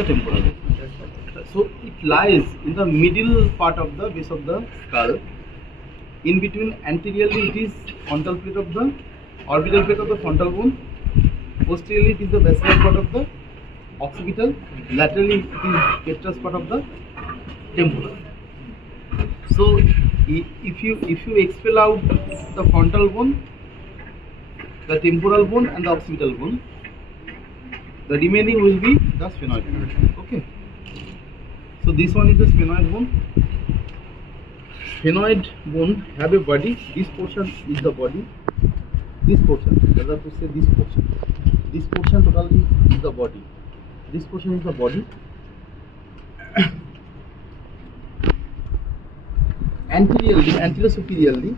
the temporal bone. So it lies in the middle part of the base of the skull. In between, anteriorly it is frontal plate of the orbital plate of the frontal bone. Posteriorly it is the basilar part of the occipital. Laterally it is petrous part of the temporal. So if you expel out the frontal bone, the temporal bone and the occipital bone, the remaining will be the sphenoid bone. Okay. So this one is the sphenoid bone. Sphenoid bone have a body. This portion is the body. This portion, rather to say this portion. This portion totally is the body. This portion is the body. Anteriorly, anterior superiorly,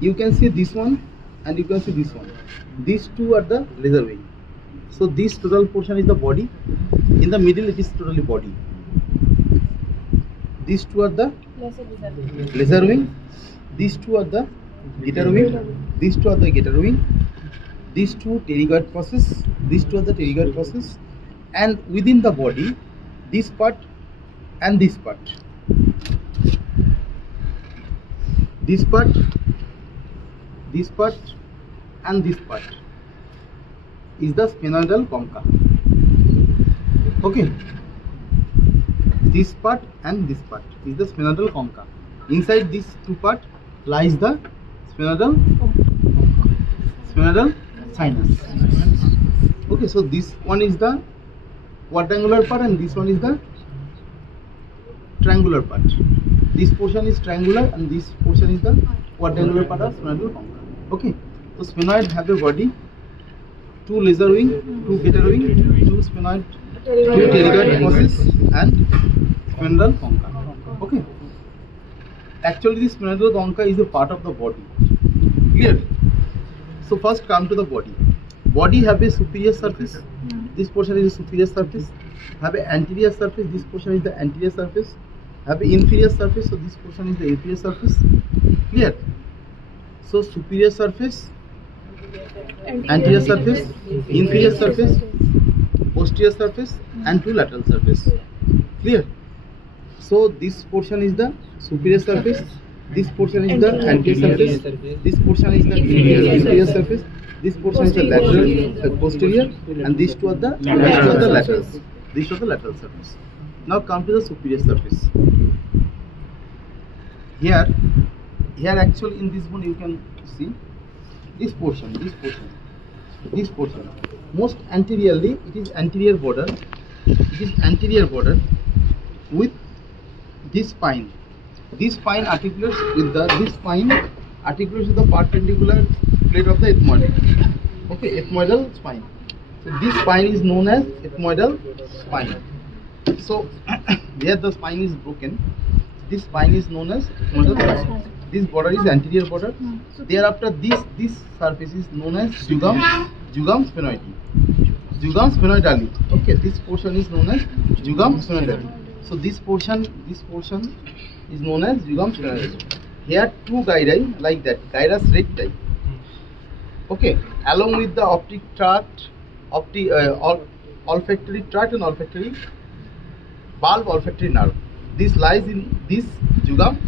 you can see this one and you can see this one. These two are the laser wing. So this total portion is the body. In the middle it is totally body. These two are the laser wing. These two are the guitar wing. These two are the guitar wing. These two pterygoid process. These two are the pterygoid process. And within the body, this part and this part. This part, this part and this part is the sphenoidal concha. Okay. This part and this part is the sphenoidal concha. Inside these two parts lies the sphenoidal sinus. Okay, so this one is the quadrangular part and this one is the triangular part. This portion is triangular and this portion is the quadrangular part of sphenoidal concha. Okay, so sphenoid have a body, two laser wing, two guitar wing, two sphenoid, two pterygoid process and sphenoidal concha. Okay. Actually, this sphenoidal concha is a part of the body. Clear? So first come to the body. Body have a superior surface. This portion is a superior surface. Have an anterior surface. This portion is the anterior surface. Have an inferior surface. So this portion is the inferior surface. Clear? So superior surface, anterior surface, inferior surface, posterior surface and two lateral surface. Clear? So this portion is the superior surface, this portion is the anterior surface, this portion is the inferior surface, this portion is the lateral posterior and these two are the laterals. These are the lateral surface. Now come to the superior surface. Here actually in this bone you can see this portion. Most anteriorly it is anterior border. It is anterior border with this spine. This spine articulates with the perpendicular plate of the ethmoid. Okay, ethmoidal spine. So this spine is known as ethmoidal spine. So where the spine is broken, this spine is known as ethmoidal spine. This border is anterior border. Thereafter this surface is known as jugum sphenoidi. Jugum sphenoidally. Okay, this portion is known as jugum sphenoidally. So this portion is known as jugum sphenoidally. Here two gyri like that, gyrus recti. Okay, along with the optic tract, olfactory tract and olfactory bulb, olfactory nerve. This lies in this jugum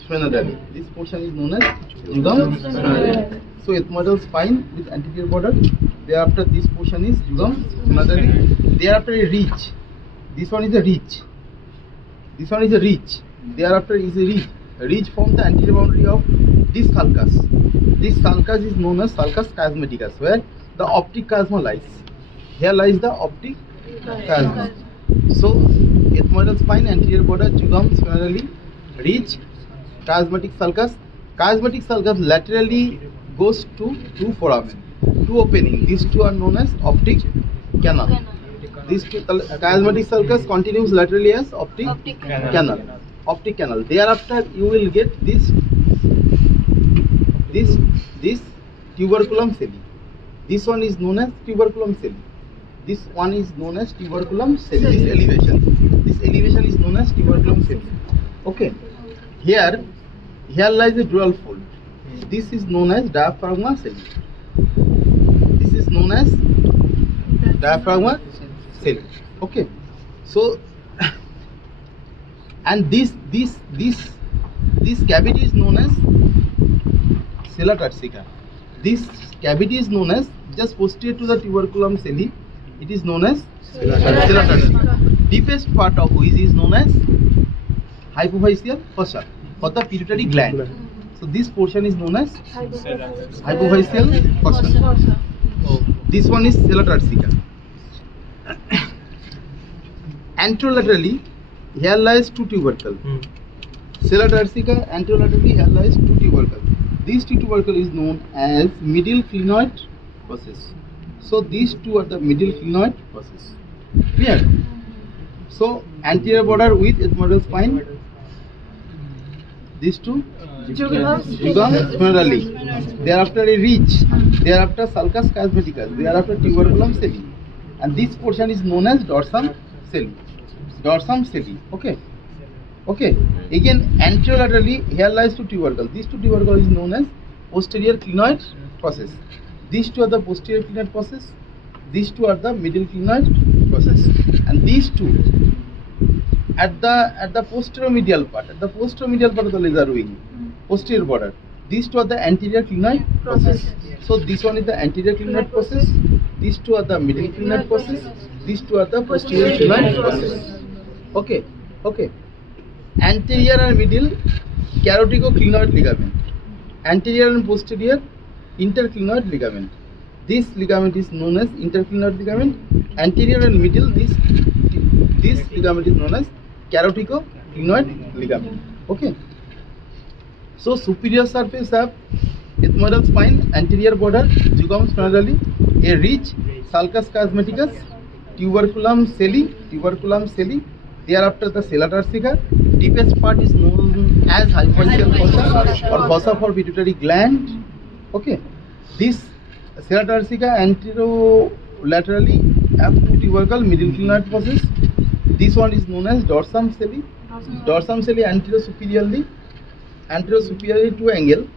sphenoidally. This portion is known as jugum sphenoidally. So ethmoidal spine with anterior border. Thereafter this portion is jugum sphenoidally. Thereafter a ridge. This one is a ridge. This one is a ridge. Thereafter is a ridge. A ridge from the anterior boundary of this sulcus. This sulcus is known as sulcus chiasmaticus, where the optic chiasma lies. Here lies the optic chiasma. So ethmoidal spine, anterior border, jugum sphenoidally, ridge, chiasmatic sulcus. Chiasmatic sulcus laterally goes to two foramen, two opening. These two are known as optic canal. This chiasmatic sulcus continues laterally as optic canal. Optic canal. Thereafter, you will get this tuberculum celli. This one is known as tuberculum celli. This one is known as tuberculum celli. This elevation is known as tuberculum celli. Okay. Here lies a dual fold. This is known as diaphragma celli. This is known as diaphragma celli. Okay, so and this cavity is known as sella turcica. This cavity is known as just posterior to the tuberculum celli. It is known as sella turcica. Deepest part of which is known as hypophyseal fossa for the pituitary gland. So this portion is known as hypophyseal fossa. This one is sella turcica. Anterolaterally, here lies two tubercles. Sella turcica, anterolaterally here lies two tubercles. These two tubercles is known as middle clinoid process. So these two are the middle clinoid process. Clear? So anterior border with ethmoidal spine. These two jugum sphenorally. Thereafter a ridge. Thereafter sulcus chiasmaticus. Thereafter tuberculum celli. And this portion is known as dorsum celli. Dorsum celli. Okay. Okay. Again, anterolaterally, here lies two tubercles. These two tubercles is known as posterior clinoid process. These two are the posterior clinoid process. These two are the middle clinoid process. And these two at the posteromedial part, of the laser wing, posterior border. These two are the anterior clinoid process. So this one is the anterior clinoid process. These two are the middle clinoid process. These two are the posterior clinoid process. Okay. Okay. Anterior and middle carotidoclinoid ligament. Anterior and posterior interclinoid ligament. This ligament is known as interclinoid ligament. Anterior and middle, this ligament is known as carotidoclinoid ligament. Okay. So superior surface have ethmoidal spine, anterior border, jugum sphenorally, a ridge, sulcus chiasmaticus, tuberculum celli. Thereafter the sella turcica. Deepest part is known as hypophyseal fossa or fossa for pituitary gland. Okay. This sella turcica anterolaterally have two tubercle middle clinoid process. This one is known as dorsum celli. Dorsum celli anterosuperiorly to angle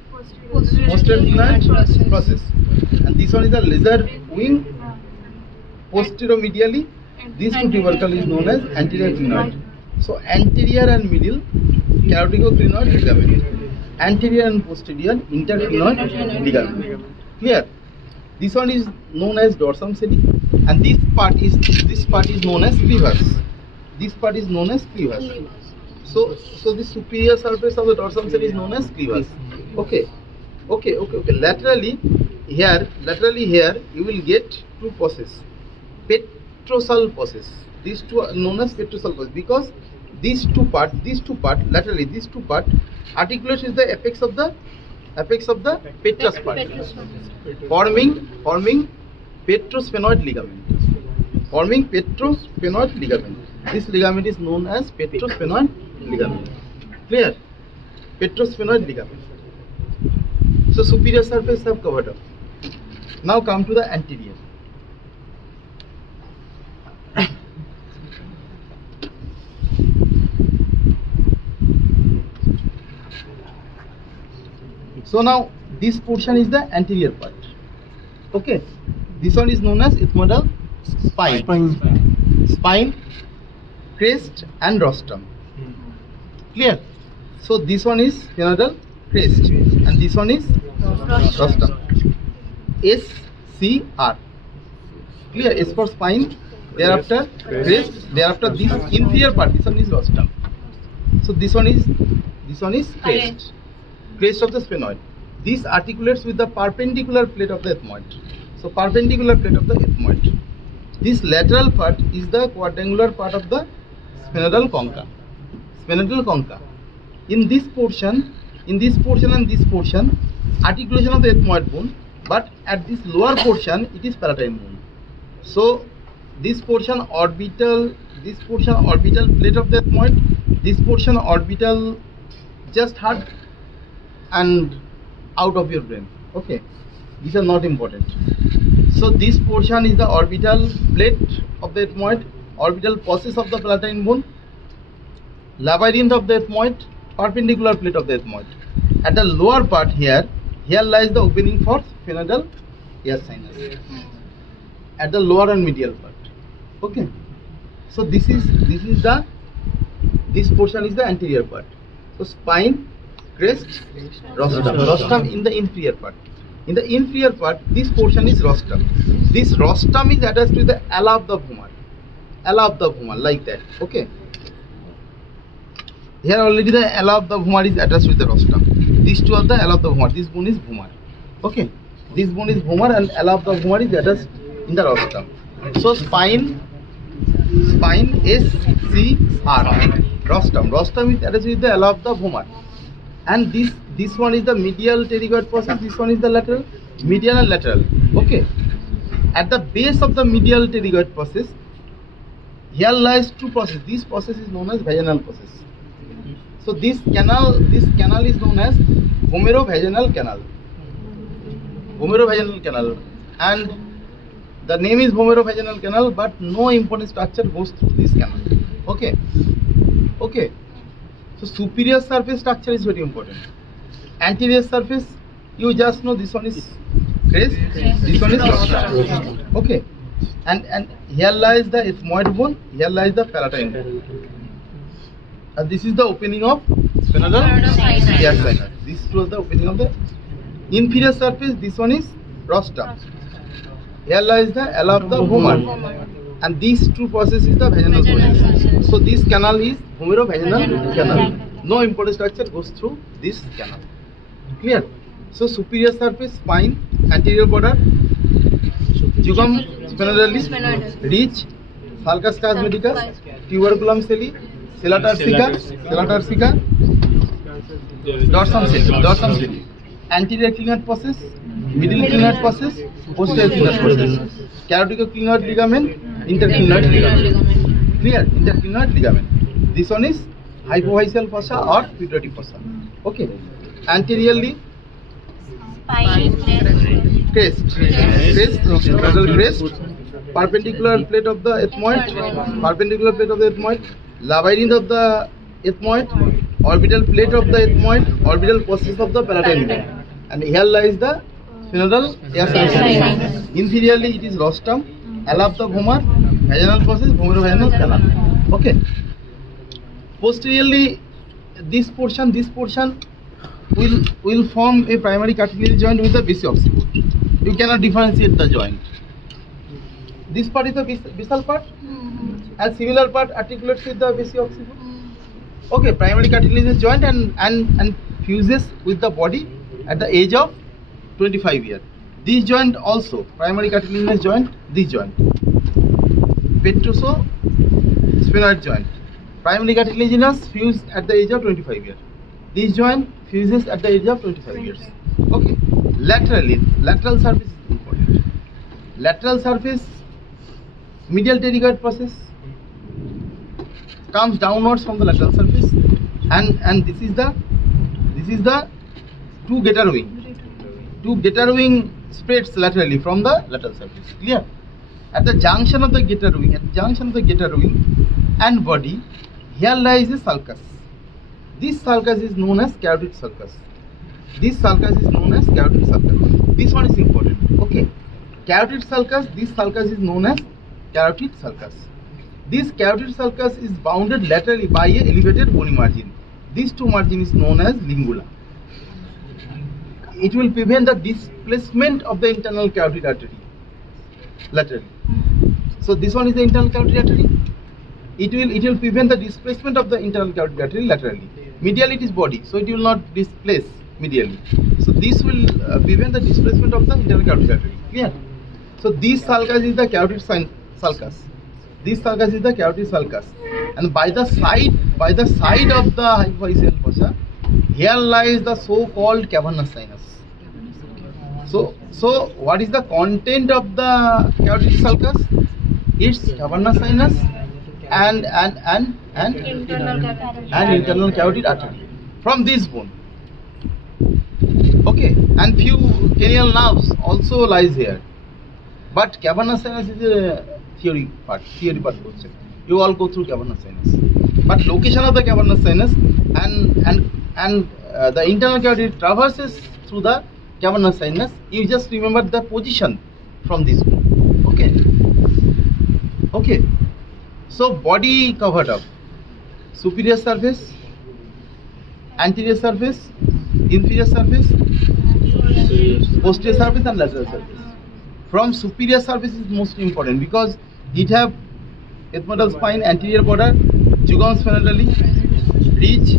posterior clinoid process. And this one is a laser wing posteromedially. These two tubercle is known as anterior clinoid. So anterior and middle carotidoclinoid ligament. Anterior and posterior interclinoid ligament. Clear? This one is known as dorsum celli, and this part is known as cleavus. This part is known as cleavus. So the superior surface of the dorsum celli is known as cleavus. Okay. Laterally here you will get two process. Petrosal process. These two are known as petrosal process because these two part laterally articulates with the apex of the petrous part, forming petrosphenoid ligament. This ligament is known as petrosphenoid ligament. Clear? Petrosphenoid ligament. So superior surface have covered up. Now come to the anterior. So now this portion is the anterior part. Okay. This one is known as ethmoidal spine, crest and rostrum. Clear? So this one is sphenoidal crest and this one is rostrum. SCR. Clear? S for spine, thereafter crest, thereafter this inferior part, this one is rostrum. So this one is crest of the sphenoid. This articulates with the perpendicular plate of the ethmoid. So perpendicular plate of the ethmoid. This lateral part is the quadrangular part of the sphenoidal concha. In this portion and this portion, articulation of the ethmoid bone, but at this lower portion it is palatine bone. So this portion orbital plate of the ethmoid, this portion orbital just heart and out of your brain. Okay, these are not important. So this portion is the orbital plate of the ethmoid, orbital process of the palatine bone, labyrinth of the ethmoid, perpendicular plate of the ethmoid. At the lower part here lies the opening for sphenoidal air sinus. At the lower and medial part. Okay. So this portion is the anterior part. So spine, crest, rostrum. Rostrum in the inferior part. In the inferior part, this portion is rostrum. This rostrum is attached to the ala of the femur. Ala of the femur, like that. Okay. Here already the ala of the femur is attached with the rostrum. These two are the ala of the femur. This bone is femur. Okay. This bone is femur and ala of the femur is attached in the rostrum. So spine S C R. Rostrum. Rostrum is attached with the ala of the femur. And this one is the medial pterygoid process. This one is the lateral. Medial and lateral. Okay. At the base of the medial pterygoid process, here lies two processes. This process is known as vaginal process. So this canal is known as vomerovaginal canal. Vomerovaginal canal, and the name is vomerovaginal canal, but no important structure goes through this canal. Okay. Okay. So superior surface structure is very important. Anterior surface, you just know this one is crest, this one is rostrum. Okay. And here lies the ethmoid bone, here lies the palatine bone. This is the opening of sphenoidal sinus. This was the opening of the inferior surface. This one is rostrum. Here lies the ala of the femur, and these two processes is the vaginal process. So this canal is vomerovaginal canal. No important structure goes through this canal. Clear? So superior surface, spine, anterior border, jugum sphenoidalis, ridge, sulcus medicus, tuberculum celli, sella turcica, dorsum celli. Anterior clinoid process, middle clinoid process, posterior clinoid process, carotidoclinoid ligament, interclinoid ligament. Clear? Interclinoid ligament. This one is hypophyseal fossa or pituitary fossa. Okay. Anteriorly, crest, perpendicular plate of the ethmoid, labyrinth of the ethmoid, orbital plate of the ethmoid, orbital process of the palatine bone, and here lies the sphenoidal air sinus. Inferiorly it is rostrum, ala of the femur, vaginal process, vomerovaginal canal. Okay. Posteriorly, this portion will form a primary cartilage joint with the basic occiput. You cannot differentiate the joint. This part is the basal part, and similar part articulates with the basic occiput. Okay, primary cartilage joint and fuses with the body at the age of 25 years. This joint also, primary cartilaginous joint, this joint, petrososphenoid joint. Primary cartilaginous fuse at the age of 25 years. This joint fuses at the age of 25 years. Okay. Laterally, lateral surface is important. Lateral surface, medial pterygoid process comes downwards from the lateral surface, and this is the two gator wing spreads laterally from the lateral surface. Clear? At the junction of the gator wing and body, here lies a sulcus. This sulcus is known as carotid sulcus. This one is important. Okay. Carotid sulcus, this sulcus is known as carotid sulcus. This carotid sulcus is bounded laterally by a elevated bony margin. These two margin is known as lingula. It will prevent the displacement of the internal carotid artery laterally. So this one is the internal carotid artery. It will prevent the displacement of the internal carotid artery laterally. Medially it is body, so it will not displace medially. So this will prevent the displacement of the internal carotid artery. Clear? So this sulcus is the carotid sulcus. This sulcus is the carotid sulcus, and by the side of the hypophyseal fossa, here lies the so-called cavernous sinus. So what is the content of the carotid sulcus? It's cavernous sinus and internal carotid artery from this bone. Okay, and few cranial nerves also lies here, but cavernous sinus is a theory part question. You all go through cavernous sinus, but location of the cavernous sinus and the internal carotid traverses through the cavernous sinus. You just remember the position from this bone. Okay. So body covered up. Superior surface, anterior surface, inferior surface, posterior surface and lateral surface. From superior surface is most important because it have ethmoidal spine, anterior border, jugum sphenoidally, ridge,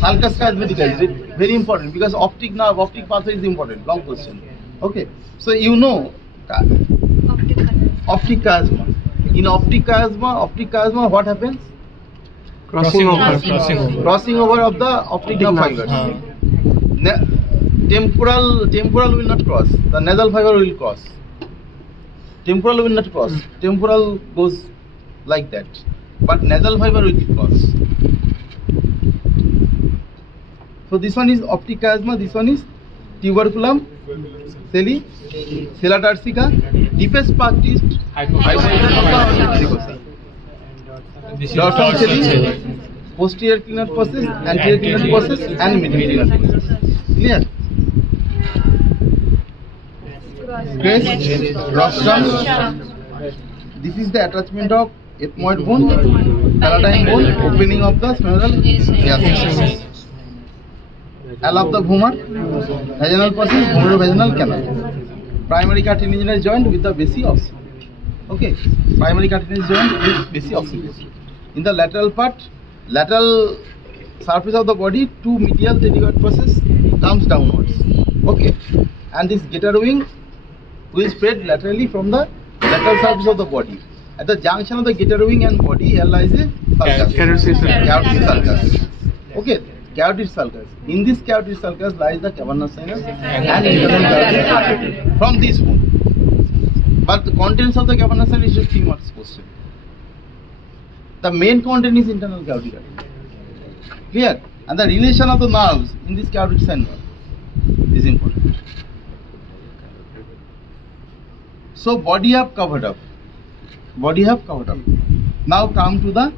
sulcus chiasmaticus, very important because optic nerve, optic pathway is important. Long question. Okay, so you know optic chiasma. In optic chiasma, what happens? Crossing over. Crossing over of the optic nerve fibers. Temporal will not cross. The nasal fiber will cross. Temporal will not cross. Temporal goes like that, but nasal fiber will cross. So this one is optic chiasma. This one is tuberculum, sella turcica. Deepest part is hypophysis. Dorsal sella, posterior clinar process, anterior clinar process, and medial clinar process. Clear? Crest, rostrum. This is the attachment of ethmoid bone, palatine bone, opening of the sphenoidal diaphragm. Ala of the vomer, vaginal process, vomerovaginal canal. Primary cartilaginous joint with the basi occiput. Okay, primary cartilaginous joint with basi occiput. In the lateral part, lateral surface of the body, two medial pterygoid process comes downwards. Okay, and this gator wing will spread laterally from the lateral surface of the body. At the junction of the gator wing and body, here lies a sulcus. Carotid sulcus. Okay, carotid sulcus. In this carotid sulcus lies the cavernous sinus and internal carotid from this bone. But the contents of the cavernous sinus is 3 marks question. The main content is internal carotid artery. Clear? And the relation of the nerves in this carotid center is important. So body have covered up. Now come to the